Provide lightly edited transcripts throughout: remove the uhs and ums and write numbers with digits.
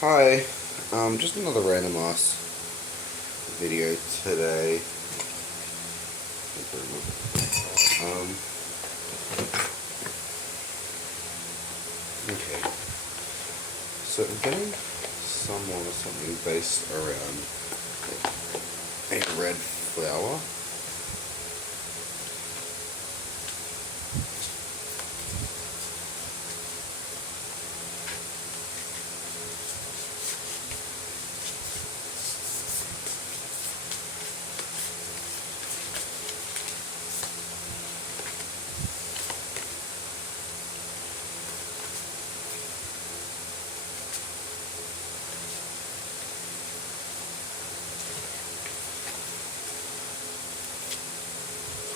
Hi, just another random ass video today. Um, okay, so I'm getting someone or something based around a red flower.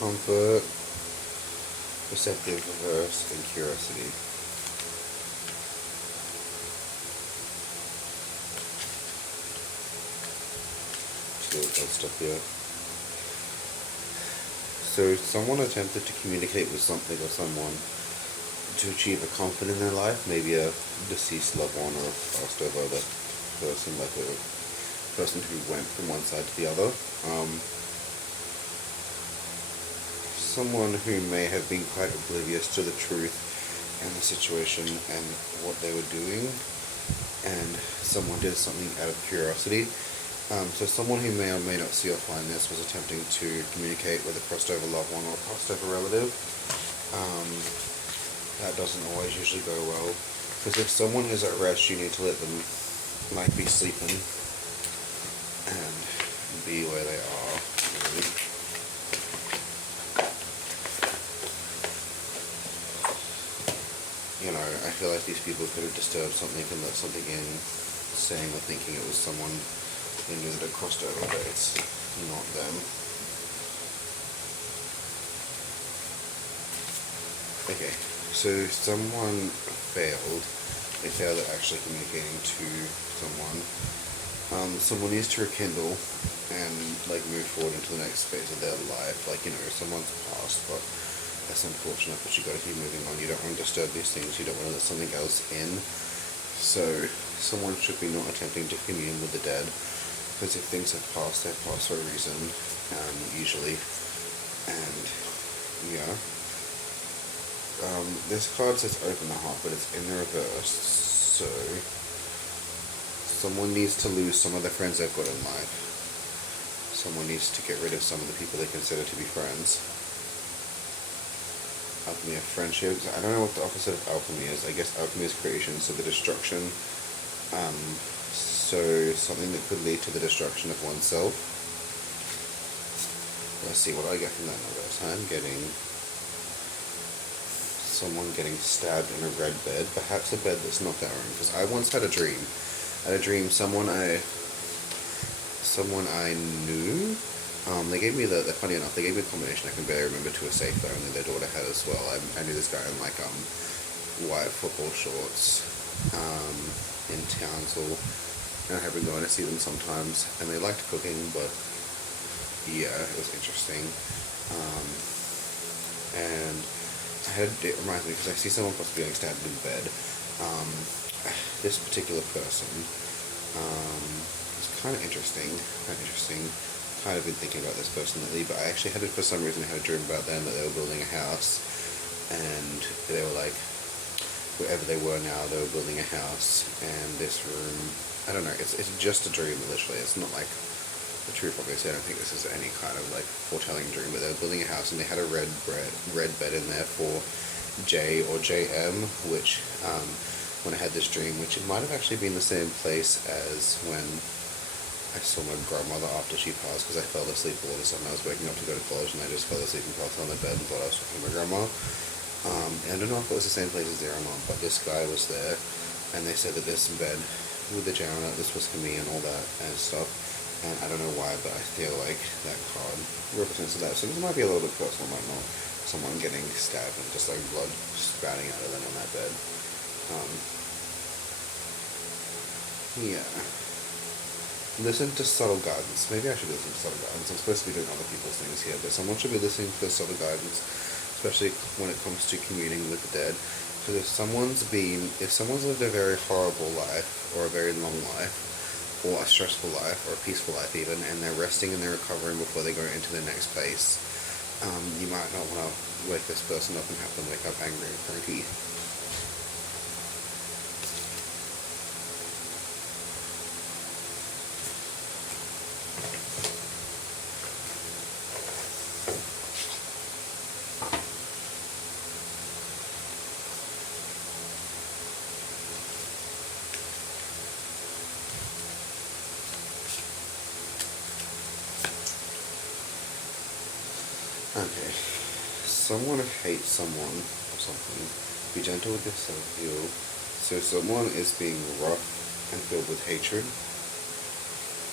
Comfort, receptive, averse, and curiosity. Still got stuff here. So someone attempted to communicate with something or someone to achieve a comfort in their life, maybe a deceased loved one or a passed over other person, like a person who went from one side to the other. Someone who may have been quite oblivious to the truth and the situation and what they were doing, and someone did something out of curiosity. So someone who may or may not see or find this was attempting to communicate with a crossed over loved one or a crossed over relative. That doesn't always usually go well, because if someone is at rest, you need to let them be sleeping and be where they are, really. I feel like these people could have disturbed something and let something in, saying or thinking it was someone they knew that had crossed over, but it's not them. Okay, so someone failed. They failed at actually communicating to someone. Someone needs to rekindle and move forward into the next phase of their life. Someone's passed, but that's unfortunate, but you gotta keep moving on. You don't want to disturb these things, you don't want to let something else in. So someone should be not attempting to commune with the dead, because if things have passed, they've passed for a reason, usually. And yeah. This card says open the heart, but it's in the reverse, so someone needs to lose some of the friends they've got in life. Someone needs to get rid of some of the people they consider to be friends. Alchemy of friendships. I don't know what the opposite of alchemy is. I guess alchemy is creation, so the destruction. So something that could lead to the destruction of oneself. Let's see what I get from that reverse. I'm getting someone getting stabbed in a red bed, perhaps a bed that's not their own. Because I once had a dream. Someone I knew. They gave me funny enough, they gave me a combination I can barely remember to a safe that only their daughter had as well. I knew this guy in white football shorts in Townsville, and I have been going to see them sometimes, and they liked cooking, but yeah, it was interesting. And it reminds me, because I see someone possibly getting stabbed in bed. This particular person was kind of interesting. Kind of been thinking about this person lately, but I actually for some reason I had a dream about them, that they were building a house, and they were wherever they were now, they were building a house, and this room, I don't know, it's just a dream, literally. It's not the truth, obviously. I don't think this is any kind of foretelling dream, but they were building a house, and they had a red bed in there for J or JM, which when I had this dream, which it might have actually been the same place as when I saw my grandmother after she passed, because I fell asleep all of a sudden. I was waking up to go to college, and I just fell asleep and passed on the bed and thought I was talking to my grandma. I don't know if it was the same place as their mom, but this guy was there, and they said that this bed with the J on it, this was for me and all that and stuff. And I don't know why, but I feel like that card represents that. So this might be a little bit personal, might not. Someone getting stabbed and just blood spouting out of them on that bed. Yeah. Listen to subtle guidance. Maybe I should listen to subtle guidance. I'm supposed to be doing other people's things here, but someone should be listening to subtle guidance, especially when it comes to communing with the dead. Because if someone's lived a very horrible life, or a very long life, or a stressful life, or a peaceful life even, and they're resting and they're recovering before they go into the next phase. You might not want to wake this person up and have them wake up angry and cranky. Okay, someone hates someone or something. Be gentle with yourself, heal. So someone is being rough and filled with hatred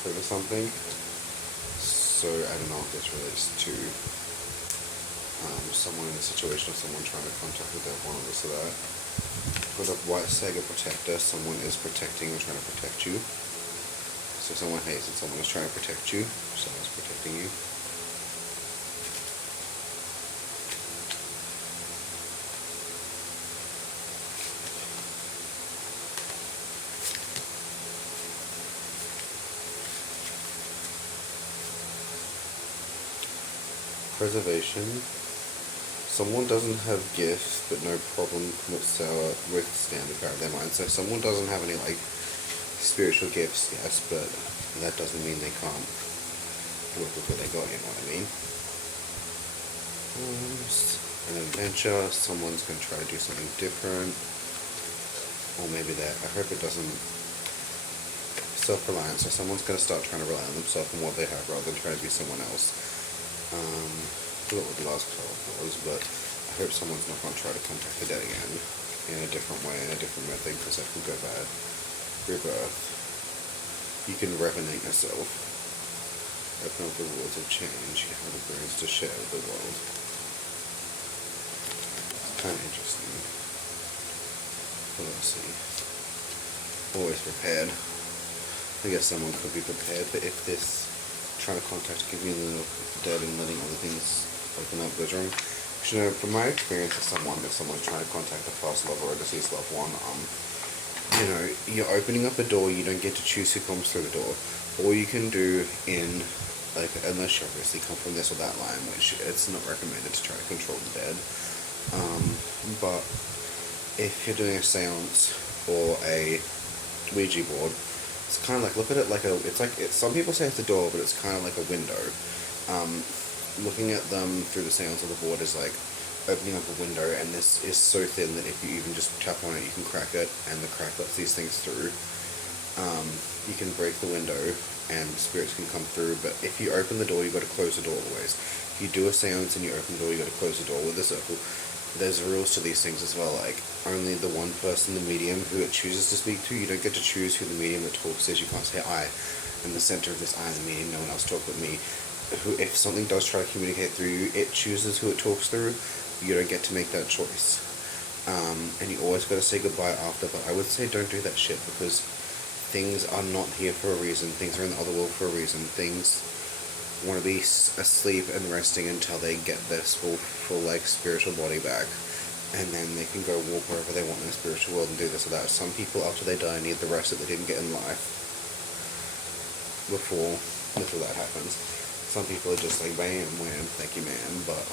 over something. So I don't know if this relates to someone in a situation of someone trying to contact with their one or this or that. For the white Sega protector, someone is protecting or trying to protect you. So someone hates and someone is trying to protect you. Someone's protecting you. Preservation. Someone doesn't have gifts, but no problem withstand the power of their mind. So someone doesn't have any like spiritual gifts, yes, but that doesn't mean they can't work with what they got. You know what I mean? An adventure. Someone's going to try to do something different, or maybe that. I hope it doesn't. Self-reliance. So someone's going to start trying to rely on themselves and what they have rather than trying to be someone else. I forgot what the last card was, but I hope someone's not going to try to contact the dead again in a different way, in a different method, because that could go bad. Rebirth. You can revenate yourself. Open up the worlds of change. You have the brains to share with the world. It's kind of interesting. What else see? Always prepared. I guess someone could be prepared, but if this trying to contact give me a little dead and letting other things open up goes wrong. You know, from my experience with someone, if someone's trying to contact a past lover or a deceased loved one, you know, you're opening up a door, you don't get to choose who comes through the door. All you can do in, like, unless you obviously come from this or that line, which it's not recommended to try to control the dead, but if you're doing a seance or a Ouija board, it's kind of like, look at it like some people say it's a door, but it's kind of like a window. Looking at them through the seance of the board is like opening up a window, and this is so thin that if you even just tap on it, you can crack it, and the crack lets these things through. You can break the window, and spirits can come through, but if you open the door, you've got to close the door always. If you do a seance and you open the door, you've got to close the door with a circle. There's rules to these things as well, like only the one person, the medium, who it chooses to speak to. You don't get to choose who the medium that talks is. You can't say, I am the center of this, I am the medium, no one else talk with me. If something does try to communicate through you, it chooses who it talks through. You don't get to make that choice. And you always got to say goodbye after, but I would say don't do that shit, because things are not here for a reason. Things are in the other world for a reason. Things want to be asleep and resting until they get their full like spiritual body back, and then they can go walk wherever they want in the spiritual world and do this or that. Some people after they die need the rest that they didn't get in life before that happens. Some people are just like bam, wham, thank you man, but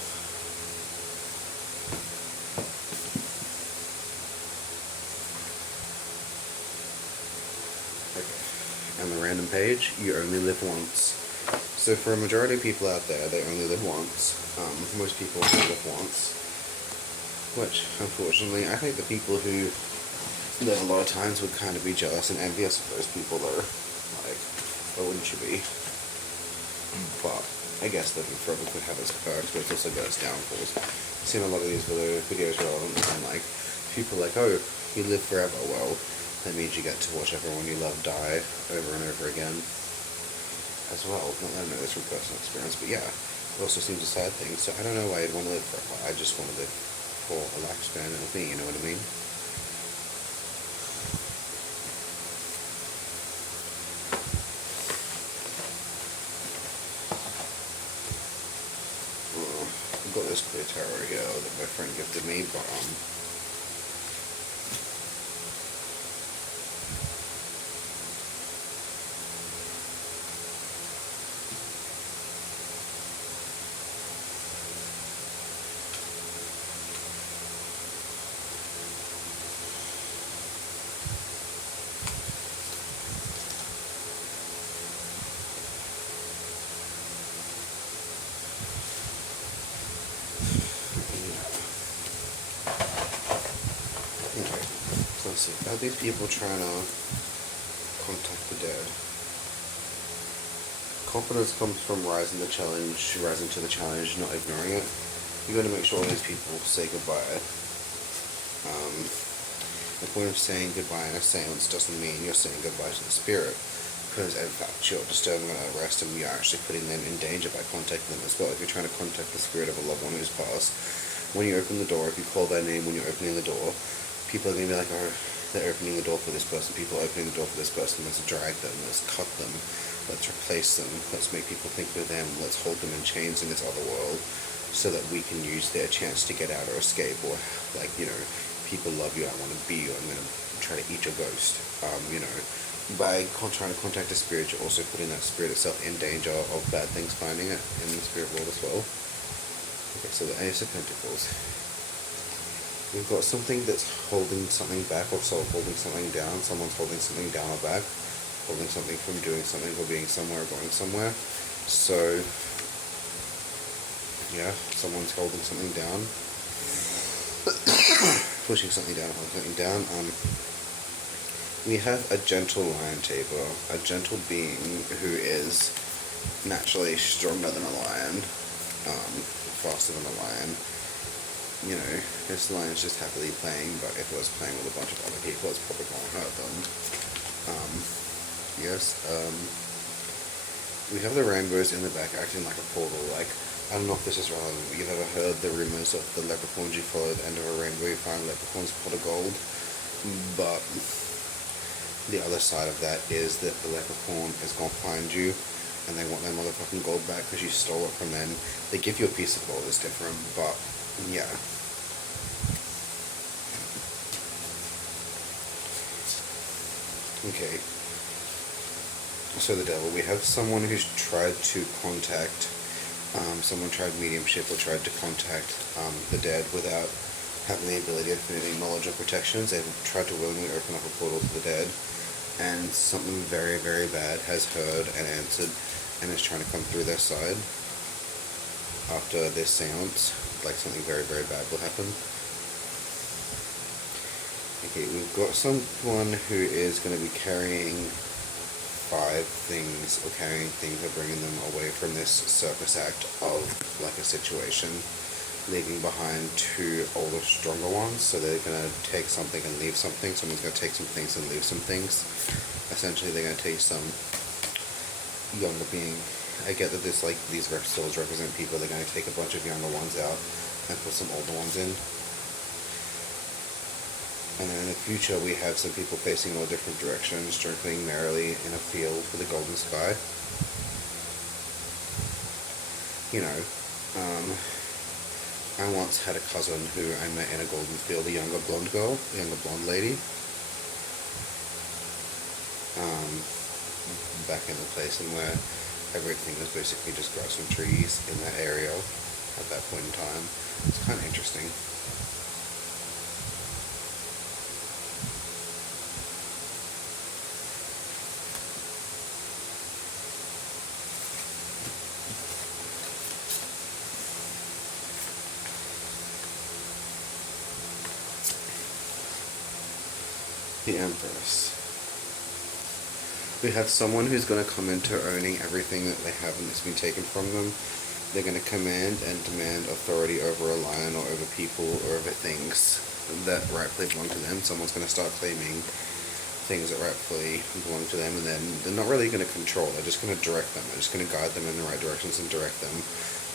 okay. And the random page, you only live once. So for a majority of people out there, they only live once. Most people only live once. Which, unfortunately, I think the people who live a lot of times would kind of be jealous and envious of those people, though. Like, why wouldn't you be? But I guess living forever could have its perks, but it's also got its downfalls. I've seen a lot of these videos relevant, and like, people like, oh, you live forever. Well, that means you get to watch everyone you love die over and over again as well. Not that I know this from personal experience, but yeah, it also seems a sad thing. So I don't know why I'd want to live forever. I just want to live for a lifespan of me, you know what I mean? I've got this clear tarot here that my friend gifted me, but Are these people trying to contact the dead? Confidence comes from rising to the challenge, not ignoring it. You got to make sure all these people say goodbye. The point of saying goodbye in a seance doesn't mean you're saying goodbye to the spirit, because in fact you're disturbing an unrest and you're actually putting them in danger by contacting them as well. If you're trying to contact the spirit of a loved one who's passed, when you open the door, if you call their name when you're opening the door, people are going to be like, oh, they're opening the door for this person, people are opening the door for this person, let's drag them, let's cut them, let's replace them, let's make people think they're them, let's hold them in chains in this other world, so that we can use their chance to get out or escape, or like, people love you, I want to be you, I'm going to try to eat your ghost. By trying to contact a spirit, you're also putting that spirit itself in danger of bad things finding it in the spirit world as well. Okay, so the Ace of Pentacles. We've got something that's holding something back, or so holding something down. Someone's holding something down or back, holding something from doing something or being somewhere or going somewhere. So, yeah, someone's holding something down. Pushing something down, holding something down. We have a gentle lion tamer, a gentle being who is naturally stronger than a lion, faster than a lion. This lion's just happily playing, but if it was playing with a bunch of other people, it's probably going to hurt them. We have the rainbows in the back acting like a portal. Like, I don't know if this is relevant, but you've ever heard the rumors of the leprechauns you follow at the end of a rainbow, you find leprechauns pot of gold. But the other side of that is that the leprechaun is going to find you, and they want their motherfucking gold back because you stole it from them. They give you a piece of gold, it's different, but yeah. Okay. So the devil, we have someone who's tried to contact, someone tried mediumship or tried to contact the dead without having the ability of any knowledge or protections. They've tried to willingly open up a portal to the dead, and something very, very bad has heard and answered and is trying to come through their side. After this seance, like something very, very bad will happen. Okay, we've got someone who is going to be carrying 5 things, or carrying things or bringing them away from this circus act of like a situation, leaving behind 2 older, stronger ones. So they're going to take something and leave something. Someone's going to take some things and leave some things. Essentially, they're going to take some younger being. I get that this, like, these reptiles represent people. They're going to take a bunch of younger ones out and put some older ones in. And then in the future, we have some people facing all different directions, drinking merrily in a field with a golden sky. I once had a cousin who I met in a golden field, a younger blonde girl, a younger blonde lady. Back in the place and where everything was basically just grass and trees in that area at that point in time. It's kind of interesting. The Empress. We have someone who's going to come into owning everything that they have and that's been taken from them. They're going to command and demand authority over a lion or over people or over things that rightfully belong to them. Someone's going to start claiming things that rightfully belong to them, and then they're not really going to control. They're just going to direct them. They're just going to guide them in the right directions and direct them.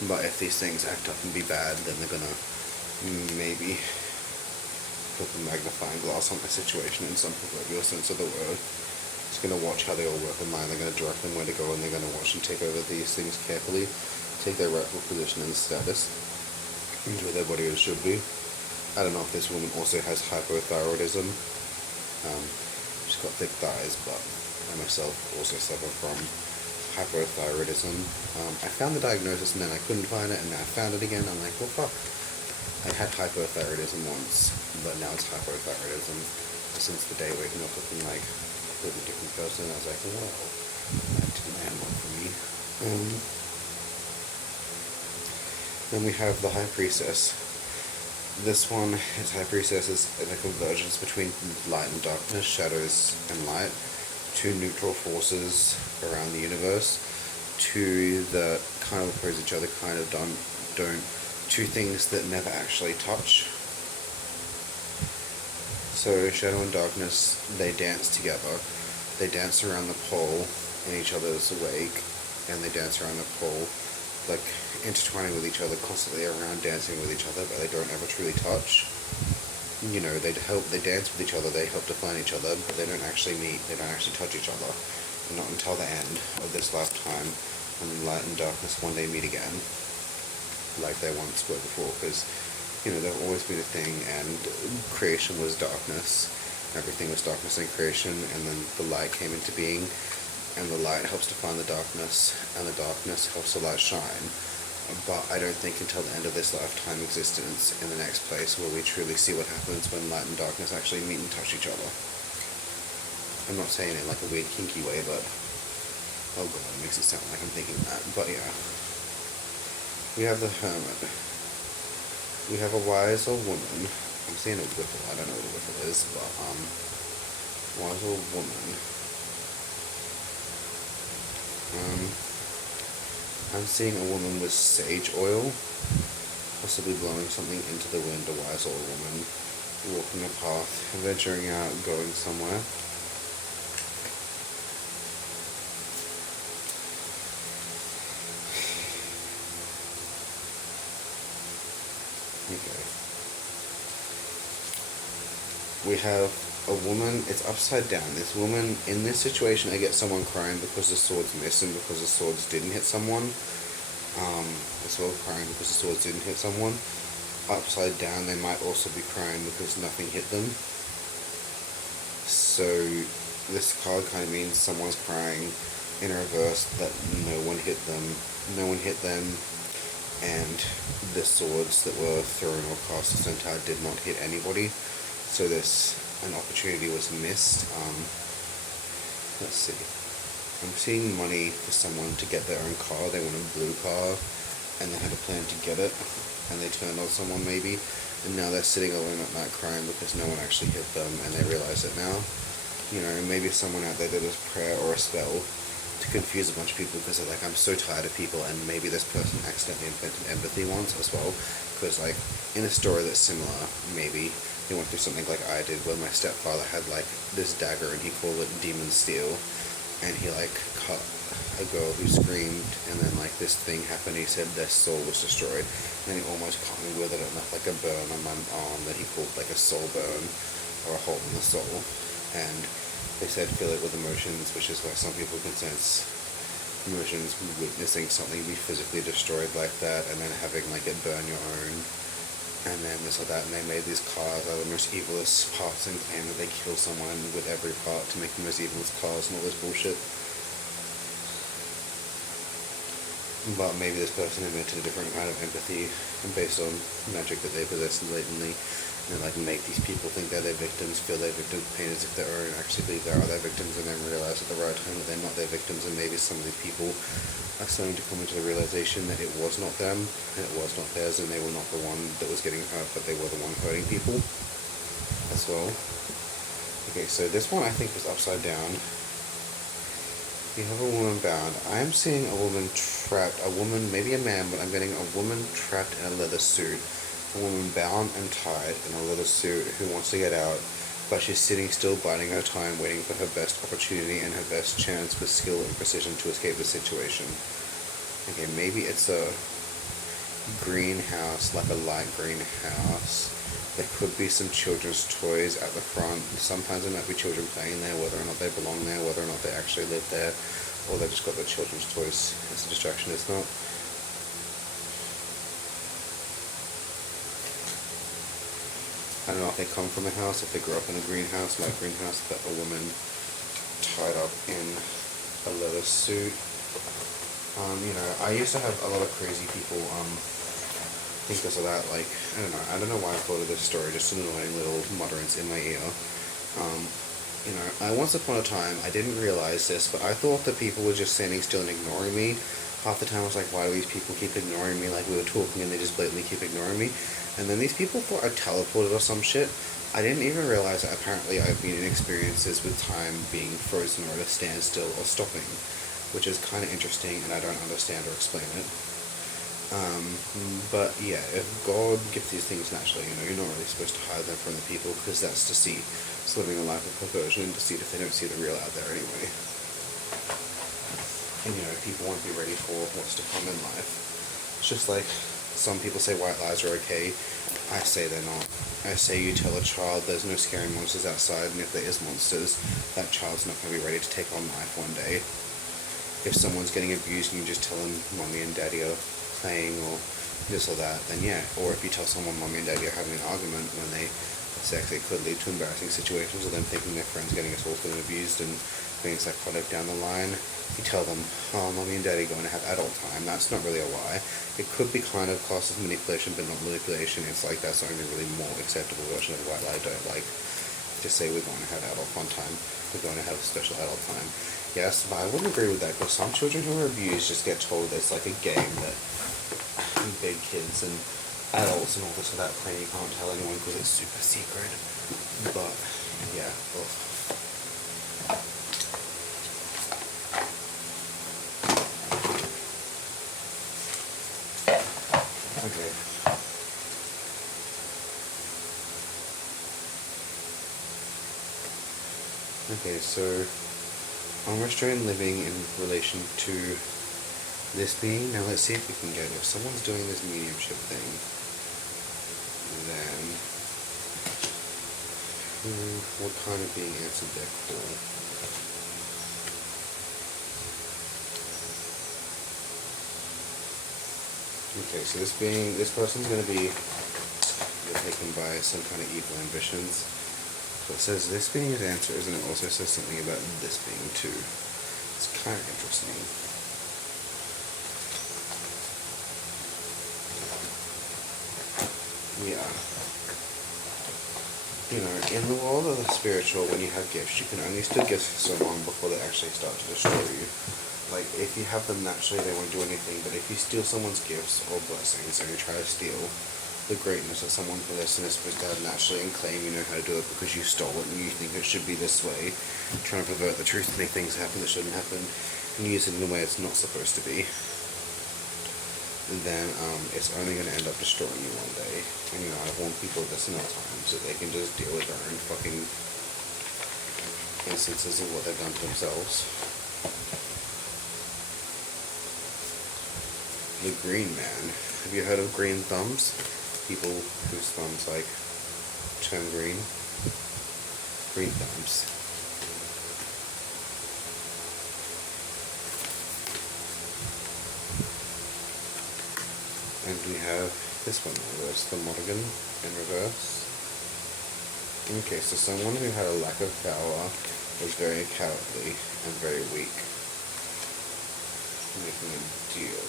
But if these things act up and be bad, then they're going to maybe put the magnifying glass on the situation in some proverbial sense of the word. It's going to watch how they all work in mind. They're going to direct them where to go, and they're going to watch and take over these things carefully, take their rightful position and status into where their body should be. I don't know if this woman also has hypothyroidism. She's got thick thighs, but I myself also suffer from hypothyroidism. I found the diagnosis and then I couldn't find it, and then I found it again. I'm like, well, fuck. I had hypothyroidism once, but now it's hypothyroidism. Since the day waking up looking like a completely different person, I was like, well, that didn't end well for me. Then we have the High Priestess. This one is High Priestess is a convergence between light and darkness, shadows and light, two neutral forces around the universe, two that kind of oppose each other, kind of don't, two things that never actually touch. So shadow and darkness, they dance together. They dance around the pole in each other's wake, and they dance around the pole, like intertwining with each other, constantly around dancing with each other, but they don't ever truly touch. You know, they dance with each other, they help define each other, but they don't actually meet, they don't actually touch each other. And not until the end of this lifetime, when light and darkness one day meet again, like they once were before, because you know, they've always been a thing, and creation was darkness. Everything was darkness in creation, and then the light came into being, and the light helps define the darkness, and the darkness helps the light shine. But I don't think until the end of this lifetime existence, in the next place, will we truly see what happens when light and darkness actually meet and touch each other. I'm not saying it in like a weird kinky way, but oh god, it makes it sound like I'm thinking that. But yeah, we have the Hermit. We have a wise old woman. I'm saying a whiffle, I don't know what a whiffle is, but wise old woman. I'm seeing a woman with sage oil, possibly blowing something into the wind, a wise old woman, walking a path, venturing out, going somewhere. Okay. We have a woman, it's upside down. This woman, in this situation, I get someone crying because the swords missed and because the swords didn't hit someone. As well crying because the swords didn't hit someone. Upside down, they might also be crying because nothing hit them. So this card kind of means someone's crying in reverse that no one hit them, and the swords that were thrown or cast at the same time did not hit anybody. So an opportunity was missed. Let's see. I'm seeing money for someone to get their own car. They want a blue car, and they had a plan to get it, and they turned on someone maybe, and now they're sitting alone at night crying because no one actually hit them, and they realize it now. You know, maybe someone out there did a prayer or a spell to confuse a bunch of people because they're like, I'm so tired of people, and maybe this person accidentally invented empathy once as well, because like in a story that's similar, maybe they went through something like I did, where my stepfather had like this dagger and he called it Demon Steel, and he like cut a girl who screamed, and then like this thing happened. He said their soul was destroyed, and he almost caught me with it and left like a burn on my arm that he called like a soul burn, or a hole in the soul. And they said fill it with emotions, which is why some people can sense emotions, witnessing something be physically destroyed like that, and then having like it burn your own, and then this or that. And they made these cars out of the most evilest parts and claim that they kill someone with every part to make the most evilest cars and all this bullshit. But maybe this person invented a different kind of empathy based on magic that they possess latently, and like make these people think they're their victims, feel their victims' pain as if they're own, actually believe they are their victims, and then realize at the right time that they're not their victims, and maybe some of these people are starting to come into the realization that it was not them, and it was not theirs, and they were not the one that was getting hurt, but they were the one hurting people as well. Okay, so this one I think was upside down. You have a woman bound. I'm seeing a woman trapped, a woman, maybe a man, but I'm getting a woman trapped in a leather suit. A woman bound and tied in a leather suit who wants to get out, but she's sitting still, biding her time, waiting for her best opportunity and her best chance with skill and precision to escape the situation. Okay, maybe it's a greenhouse, like a light greenhouse. There could be some children's toys at the front. Sometimes there might be children playing there, whether or not they belong there, whether or not they actually live there, or they just got their children's toys as a distraction. It's not. I don't know if they come from a house, if they grew up in a greenhouse, like greenhouse, but a woman tied up in a leather suit. You know, I used to have a lot of crazy people think this or that, like, I don't know why I thought of this story, just an annoying little mutterance in my ear. You know, once upon a time, I didn't realize this, but I thought that people were just standing still and ignoring me, half the time I was like, why do these people keep ignoring me? Like, we were talking and they just blatantly keep ignoring me. And then these people thought I teleported or some shit. I didn't even realize that apparently I've been in experiences with time being frozen or at a standstill or stopping, which is kind of interesting and I don't understand or explain it. But yeah, if God gives these things naturally, you're not really supposed to hide them from the people because that's deceit. It's living a life of perversion and deceit if they don't see the real out there anyway. And people won't be ready for what's to come in life. It's just like some people say white lies are okay. I say they're not. I say you tell a child there's no scary monsters outside, and if there is monsters, that child's not going to be ready to take on life one day. If someone's getting abused and you just tell them mommy and daddy are playing or this or that, then yeah. Or if you tell someone mommy and daddy are having an argument when they sex, it could lead to embarrassing situations of them thinking their friend's getting assaulted and abused and being psychotic down the line. You tell them, oh, mommy and daddy are going to have adult time. That's not really a lie. It could be kind of classed as manipulation, but not manipulation. It's like that's the only really more acceptable version of a white lie. Don't like just say we're going to have adult fun time. We're going to have a special adult time. Yes, but I wouldn't agree with that because some children who are abused just get told it's like a game that big kids and adults and all this without playing. You can't tell anyone because it's super secret. But yeah. Ugh. Okay. Okay, so unrestrained living in relation to this being. Now let's see if we can get it. If someone's doing this mediumship thing, then what kind of being answered their call? Okay, so this person's going to be taken by some kind of evil ambitions. So it says this being's answers, and it also says something about this being too. It's kind of interesting. Yeah. In the world of the spiritual, when you have gifts, you can only steal gifts for so long before they actually start to destroy you. Like, if you have them naturally, they won't do anything, but if you steal someone's gifts or blessings, and you try to steal the greatness that someone who is supposed to have naturally and claim you know how to do it because you stole it and you think it should be this way, trying to pervert the truth to make things happen that shouldn't happen, and use it in a way it's not supposed to be, then it's only going to end up destroying you one day. And I've warned people this enough times that they can just deal with their own fucking instances of what they've done to themselves. The Green Man. Have you heard of green thumbs? People whose thumbs turn green. Green thumbs. And we have this one in reverse, the Morrigan in reverse. Okay, so someone who had a lack of power was very cowardly and very weak. Making a deal.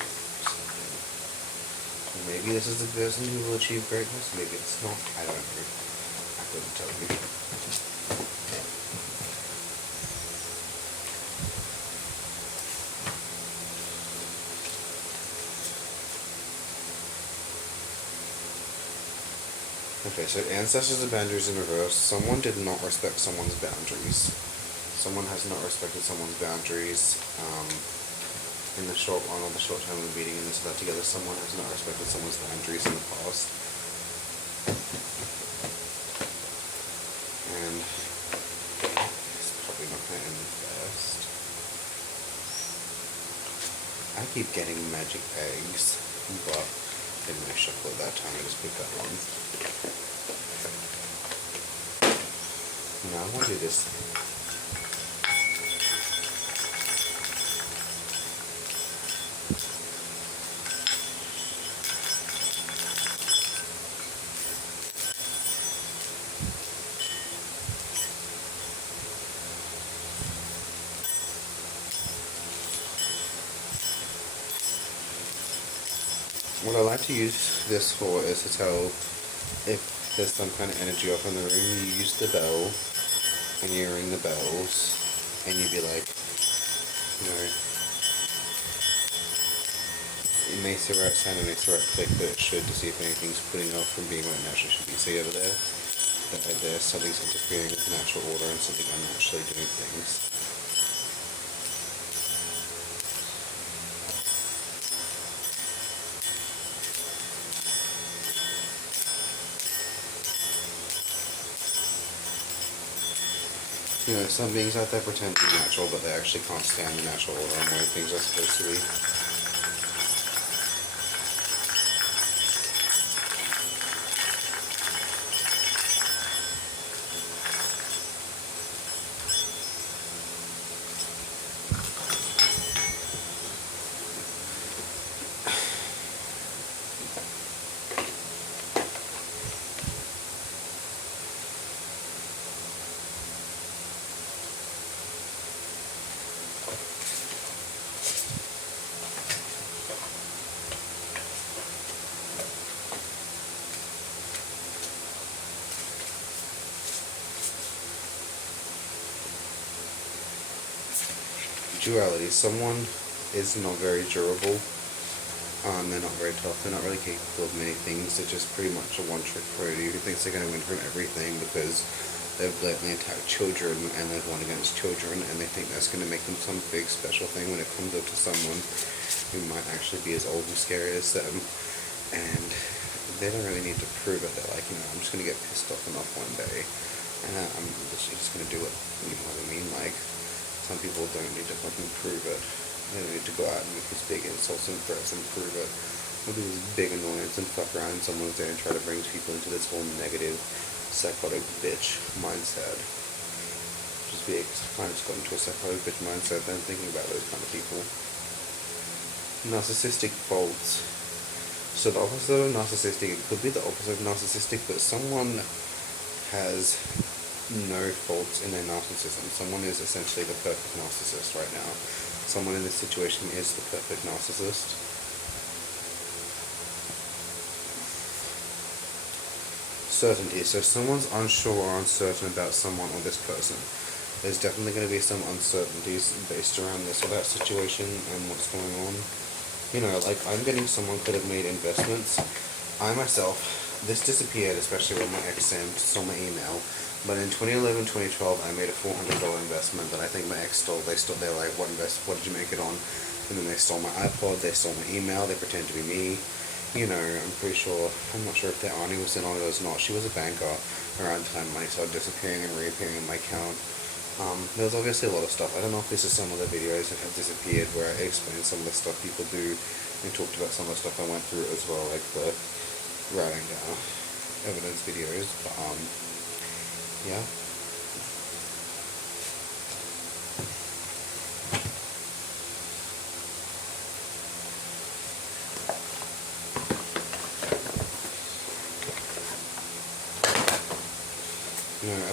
Maybe this is the person who will achieve greatness, maybe it's not, I don't know. I couldn't tell you. Okay, so ancestors and boundaries in reverse. Someone did not respect someone's boundaries. Someone has not respected someone's boundaries. In the short run or the short term of the meeting and this about together, someone has not respected someone's boundaries in the past. And it's probably not going to end the best. I keep getting magic eggs, but I didn't really shuffle at that time, I just picked that one. Now I want to do this. What I like to use this for is to tell if there's some kind of energy off in the room. You use the bell and you ring the bells and you be like, it may see right sound, it may see right click, but it should, to see if anything's putting off from being what it naturally should be. See over there? That right there, something's interfering with natural order and something unnaturally doing things. You know, some beings out there pretend to be natural, but they actually can't stand the natural order and where things are supposed to be. Duality. Someone is not very durable. They're not very tough. They're not really capable of many things. They're just pretty much a one-trick pony who thinks they're going to win from everything because they've blatantly attacked children and they've won against children, and they think that's going to make them some big special thing when it comes up to someone who might actually be as old and scary as them. And they don't really need to prove it. They're like, I'm just going to get pissed off enough one day and I'm literally just going to do it. You know what I mean? Like, some people don't need to fucking prove it. They don't need to go out and make these big insults and threats and prove it. Or do this big annoyance and fuck around someone's day and try to bring people into this whole negative, psychotic bitch mindset. Just be, I just got into a psychotic bitch mindset then thinking about those kind of people. Narcissistic faults. So the opposite of narcissistic, it could be the opposite of narcissistic, but someone has no faults in their narcissism. Someone is essentially the perfect narcissist right now. Someone in this situation is the perfect narcissist. Certainty. So someone's unsure or uncertain about someone or this person. There's definitely going to be some uncertainties based around this or that situation and what's going on. Like I'm getting someone could have made investments. I myself, this disappeared, especially when my ex Sam stole my email. But in 2011, 2012, I made a $400 investment that I think my ex stole. They're like, what did you make it on? And then they stole my iPod, they stole my email, they pretend to be me. I'm pretty sure, I'm not sure if their auntie was in on it or not. She was a banker around the time money started disappearing and reappearing in my account. There was obviously a lot of stuff. I don't know if this is some of the videos that have disappeared where I explained some of the stuff people do and talked about some of the stuff I went through as well, like the writing down evidence videos. But, yeah.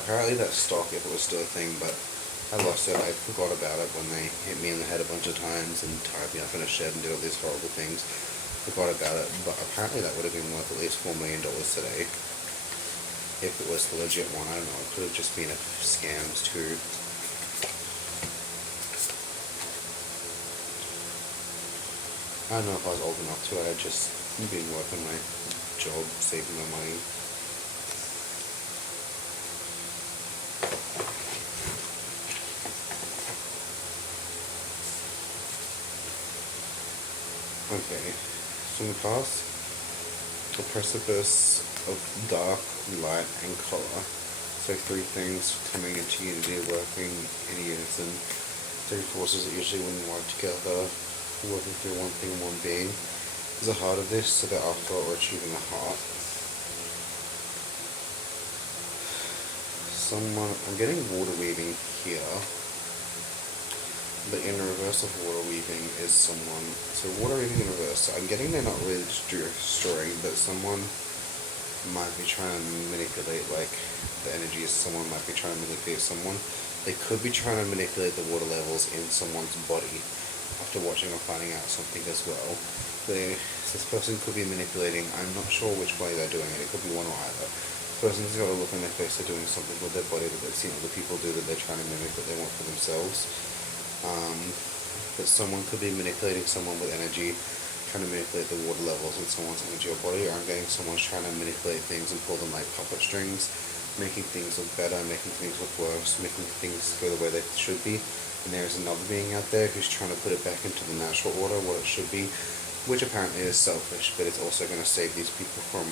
Apparently that's stock if it was still a thing, but I lost it. I forgot about it when they hit me in the head a bunch of times and tied me up in a shed and did all these horrible things. Forgot about it, but apparently that would have been worth at least $4 million today. If it was the legit one, I don't know, it could have just been a scams too. I don't know if I was old enough to. I had just been working my job, saving my money. Okay, so in the past, the precipice of dark, light, and colour. So three things coming into unity, working in unison. Three forces that usually wouldn't work together, working through one thing, one being. There's a heart of this, so they're after or achieving a heart. I'm getting water weaving here. But in reverse of water weaving is someone, so water weaving in reverse, so I'm getting they're not really destroying, but someone might be trying to manipulate, like, the energies, someone might be trying to manipulate someone. They could be trying to manipulate the water levels in someone's body after watching or finding out something as well. This person could be manipulating, I'm not sure which way they're doing it, it could be one or either. This person's got a look on their face, they're doing something with their body that they've seen other people do that they're trying to mimic what they want for themselves. But someone could be manipulating someone with energy trying to manipulate the water levels in someone's energy or body, or I'm getting someone's trying to manipulate things and pull them like puppet strings, making things look better, making things look worse, making things go the way they should be. And there's another being out there who's trying to put it back into the natural order, what it should be, which apparently is selfish, but it's also going to save these people from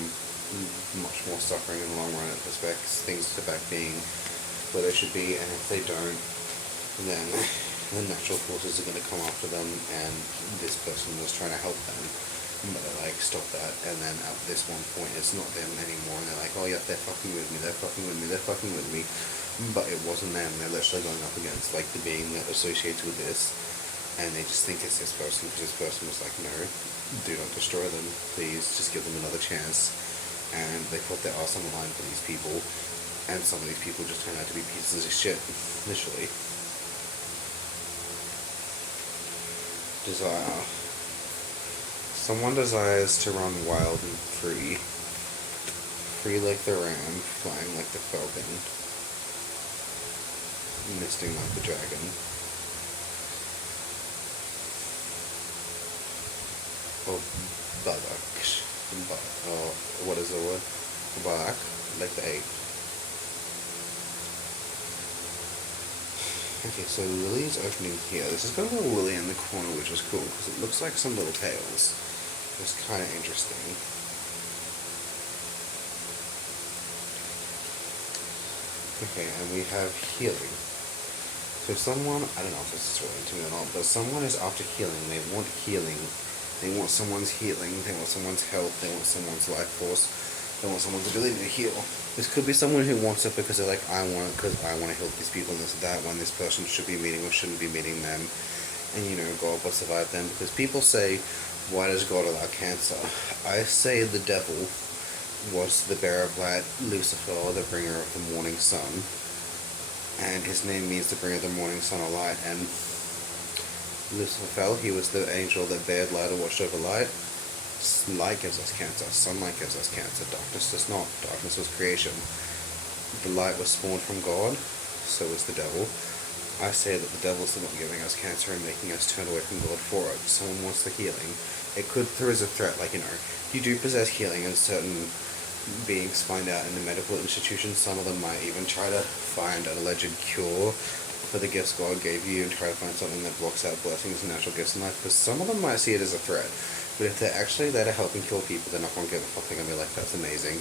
much more suffering in the long run. It expects things to back being where they should be, and if they don't, then the natural forces are going to come after them, and this person was trying to help them, but they're like, stop that, and then at this one point it's not them anymore, and they're like, oh yeah, they're fucking with me, they're fucking with me, they're fucking with me, but it wasn't them. They're literally going up against like the being that associates with this, and they just think it's this person because this person was like, no, do not destroy them, please, just give them another chance. And they put their ass on the line for these people, and some of these people just turn out to be pieces of shit, literally. Desire. Someone desires to run wild and free. Free like the ram, flying like the falcon, misting like the dragon. Or buttocks. Or what is the word? Back, like the ape. Okay, so Lily's opening here. This has got a little Lily in the corner, which is cool, because it looks like some little tails. It's kind of interesting. Okay, and we have healing. So someone, I don't know if this is related to me or not, but someone is after healing. They want healing. They want someone's healing, they want someone's health, they want someone's life force, they want someone's ability to heal. This could be someone who wants it because they're like, I want it because I want to help these people and this and that, when this person should be meeting or shouldn't be meeting them. And you know, God will survive them. Because people say, why does God allow cancer? I say the devil was the bearer of light, Lucifer, the bringer of the morning sun. And his name means the bringer of the morning sun or light. And Lucifer fell, he was the angel that bared light or watched over light. Light gives us cancer, sunlight gives us cancer, darkness does not. Darkness was creation. The light was spawned from God, so is the devil. I say that the devil's the one giving us cancer and making us turn away from God for it. Someone wants the healing. It could pose a threat, like, you know, you do possess healing, and certain beings find out in the medical institutions. Some of them might even try to find an alleged cure for the gifts God gave you and try to find something that blocks out blessings and natural gifts in life, because some of them might see it as a threat. But if they're actually there to help and cure people, they're not going to give a fuck. They're going to be like, that's amazing,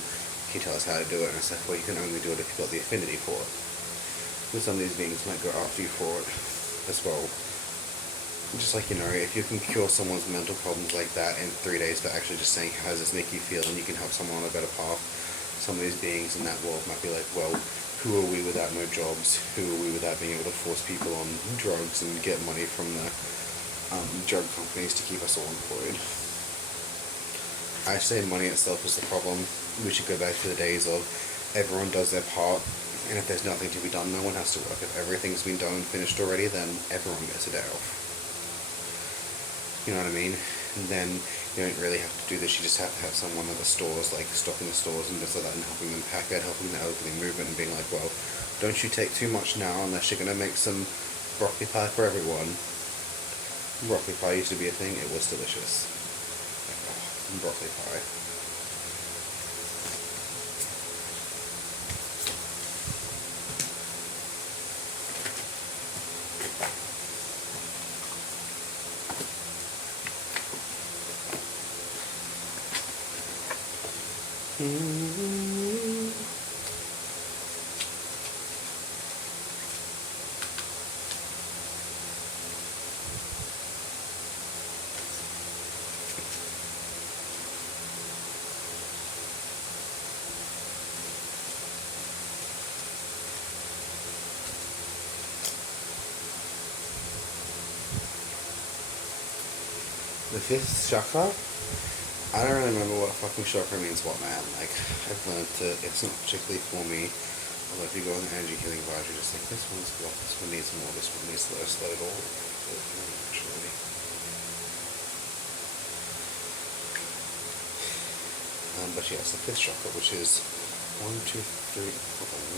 can you tell us how to do it? And it's like, well, you can only do it if you've got the affinity for it. And some of these beings might go after you for it as well. Just like, you know, if you can cure someone's mental problems like that in 3 days by actually just saying, how does this make you feel, and you can help someone on a better path, some of these beings in that world might be like, well, who are we without no jobs? Who are we without being able to force people on drugs and get money from the drug companies to keep us all employed? I say money itself is the problem. We should go back to the days of everyone does their part, and if there's nothing to be done, no one has to work. If everything's been done and finished already, then everyone gets a day off. You know what I mean? And then you don't really have to do this, you just have to have someone at the stores, like stocking the stores and bits like that, and helping them pack it, helping the elderly movement, and being like, well, don't you take too much now unless you're going to make some broccoli pie for everyone. Broccoli pie used to be a thing, it was delicious. Like, oh, broccoli pie. The fifth chakra? I don't really remember what fucking chakra means what, man. Like, I've learned to, it's not particularly for me. Although if you go on the energy healing vibes, you're just like, this one's got, this one needs more, this one needs less, let it all go through, actually. But yes, the fifth chakra, which is 1, 2, 3,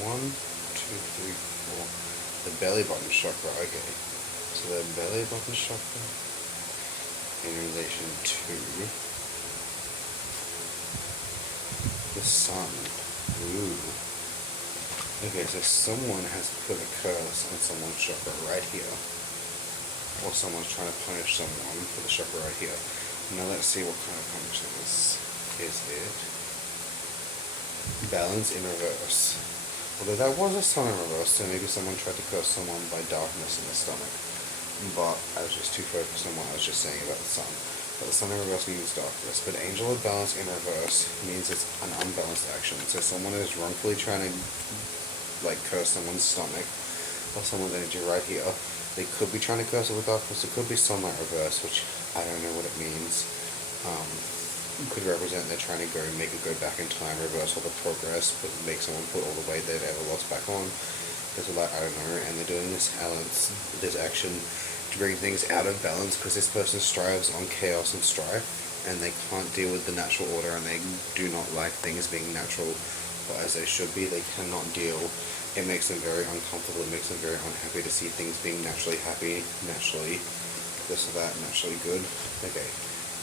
4, 1, 2, 3, 4. The belly button chakra, okay. So the belly button chakra. in relation to the sun. Ooh. Okay, so someone has put a curse on someone's chakra right here. Or someone's trying to punish someone for the chakra right here. Now let's see what kind of punishing this is. It balance in reverse. Although that was a sun in reverse, so maybe someone tried to curse someone by darkness in the stomach. But I was just too focused on what I was just saying about the sun. But the sun in reverse means darkness. But angel of balance in reverse means it's an unbalanced action. So someone is wrongfully trying to curse someone's stomach or someone's energy right here. They could be trying to curse it with darkness. It could be sunlight reverse, which I don't know what it means. Could represent they're trying to make it go back in time, reverse all the progress, but make someone put all the weight they've ever lost back on. Because I don't know, and they're doing this action to bring things out of balance because this person strives on chaos and strife, and they can't deal with the natural order, and they do not like things being natural or as they should be. They cannot deal. It makes them very uncomfortable. It makes them very unhappy to see things being naturally happy, naturally this or that, naturally good. Okay,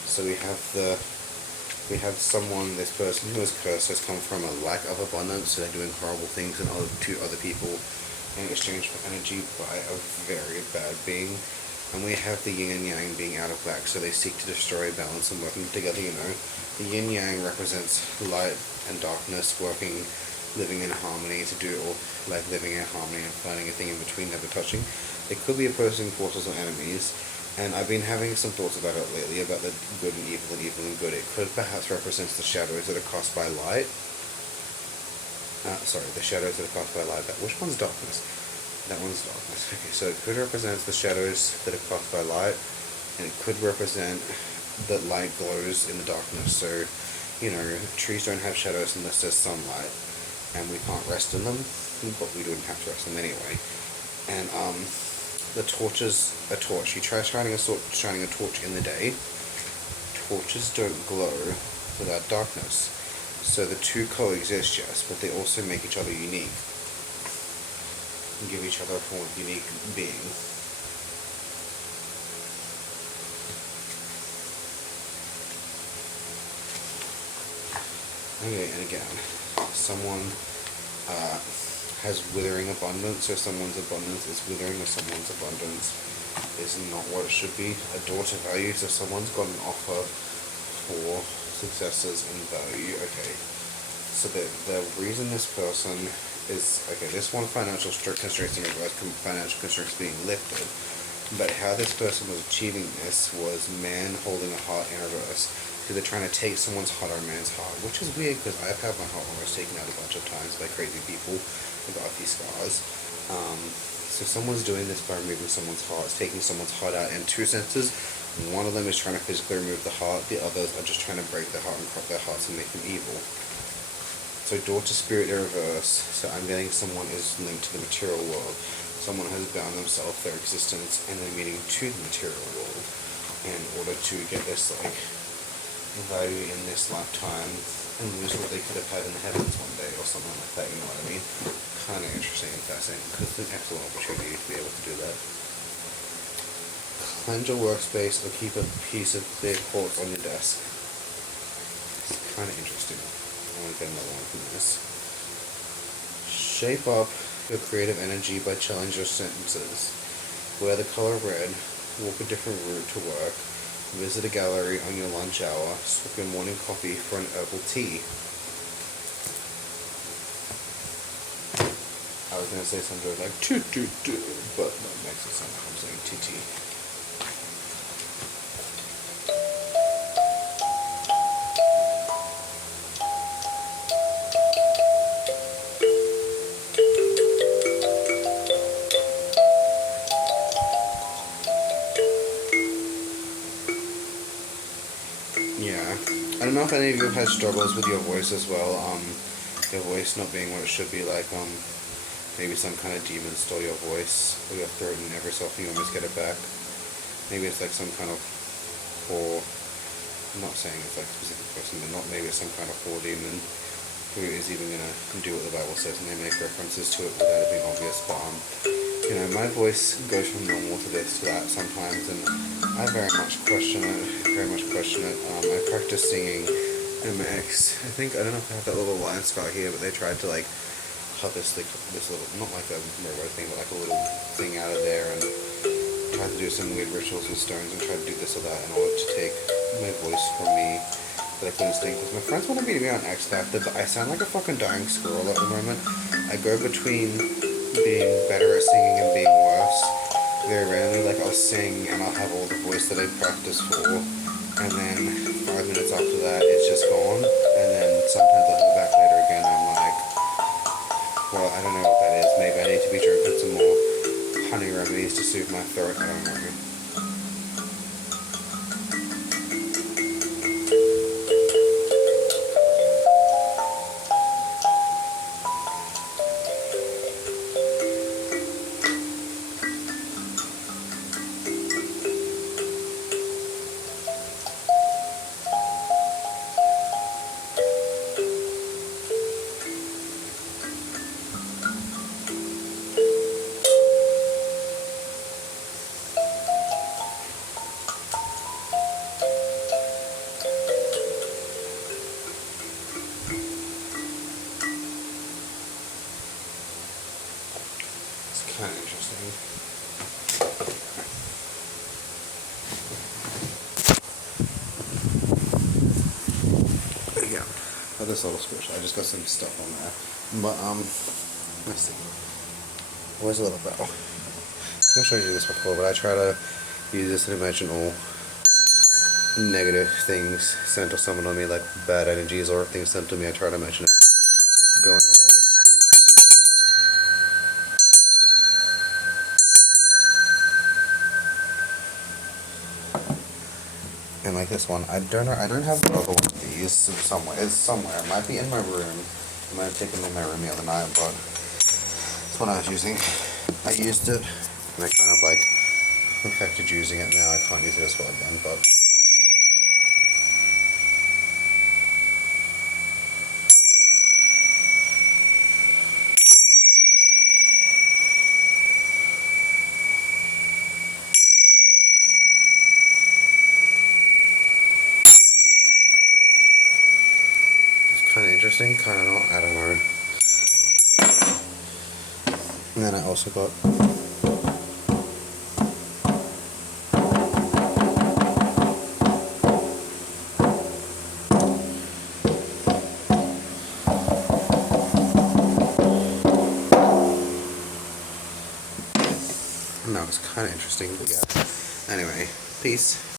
so we have someone, this person who is cursed has come from a lack of abundance, so they're doing horrible things to other people in exchange for energy by a very bad being. And we have the yin and yang being out of whack, so they seek to destroy balance and working together, The yin yang represents light and darkness working, living in harmony to do, or living in harmony and finding a thing in between, never touching. It could be opposing forces or enemies. And I've been having some thoughts about it lately, about the good and evil and good. It could perhaps represent the shadows that are cast by light. The shadows that are cast by light. Which one's darkness? That one's darkness. Okay, so it could represent the shadows that are cast by light, and it could represent that light glows in the darkness. So, trees don't have shadows unless there's sunlight, and we can't rest in them, but we don't have to rest in them anyway. And, the torch is a torch. You try shining a torch in the day. Torches don't glow without darkness. So the two coexist, yes, but they also make each other unique. And give each other a form of unique being. Okay, and again, someone has withering abundance, or someone's abundance is withering, or someone's abundance is not what it should be. A door to value, so someone's got an offer for successes in value. Okay, so the reason this person is, this one financial constraints in reverse, financial constraints being lifted, but how this person was achieving this was man holding a heart in reverse. Because they're trying to take someone's heart out of man's heart, which is weird because I've had my heart almost taken out a bunch of times by crazy people. I've got a few scars. So someone's doing this by removing someone's heart, taking someone's heart out in two senses. One of them is trying to physically remove the heart, the others are just trying to break their heart and corrupt their hearts and make them evil. So door to spirit in reverse. So I'm getting someone is linked to the material world. Someone has bound themselves, their existence, and their meaning to the material world in order to get this value in this lifetime and lose what they could have had in the heavens one day or something like that, you know what I mean? Kind of interesting and fascinating because it's an excellent opportunity to be able to do that. Cleanse your workspace or keep a piece of clear quartz on your desk. It's kind of interesting. I want to get another one from this. Shape up your creative energy by challenging your sentences. Wear the color red, walk a different route to work, visit a gallery on your lunch hour, swap your morning coffee for an herbal tea. I was going to say something like toot toot toot, but that makes it sound like I'm saying TT. I don't know if any of you have had struggles with your voice as well, your voice not being what it should be, maybe some kind of demon stole your voice or your throat and every so often you almost get it back. Maybe it's some kind of poor, I'm not saying it's a specific person, but maybe it's some kind of poor demon who is even going to do what the Bible says, and they make references to it without it being obvious, but my voice goes from normal to this to that sometimes, and I very much question it, I practice singing, and my ex, I don't know if I have that little line scar here, but they tried to like cut this little, not like a robot thing, but like a little thing out of there, and tried to do some weird rituals with stones, and tried to do this or that in order to take my voice from me, but I couldn't sing, because my friends wanted me to be on X Factor, but I sound like a fucking dying squirrel at the moment. I go between being better at singing and being worse. Very rarely, like, I'll sing and I'll have all the voice that I practiced for, and then 5 minutes after that it's just gone, and then sometimes I'll go back later again and I'm like, well, I don't know what that is. Maybe I need to be drinking some more honey remedies to soothe my throat. I don't know. Kind of interesting. Yeah, but this little squish, I just got some stuff on there. But let's see. Where's a little bell? I've showed you this before, but I try to use this and imagine all negative things sent or summoned on me, like bad energies or things sent to me. I try to imagine it going away. And like this one, I don't have the other one of these somewhere. It's somewhere. It might be in my room. I might have taken it in my room the other night, but it's what I was using. I used it, and I kind of like perfected using it. Now I can't use it as well again, but kind of interesting, kind of not, I don't know. And then I also got no, it's kind of interesting, but yeah. Anyway, peace.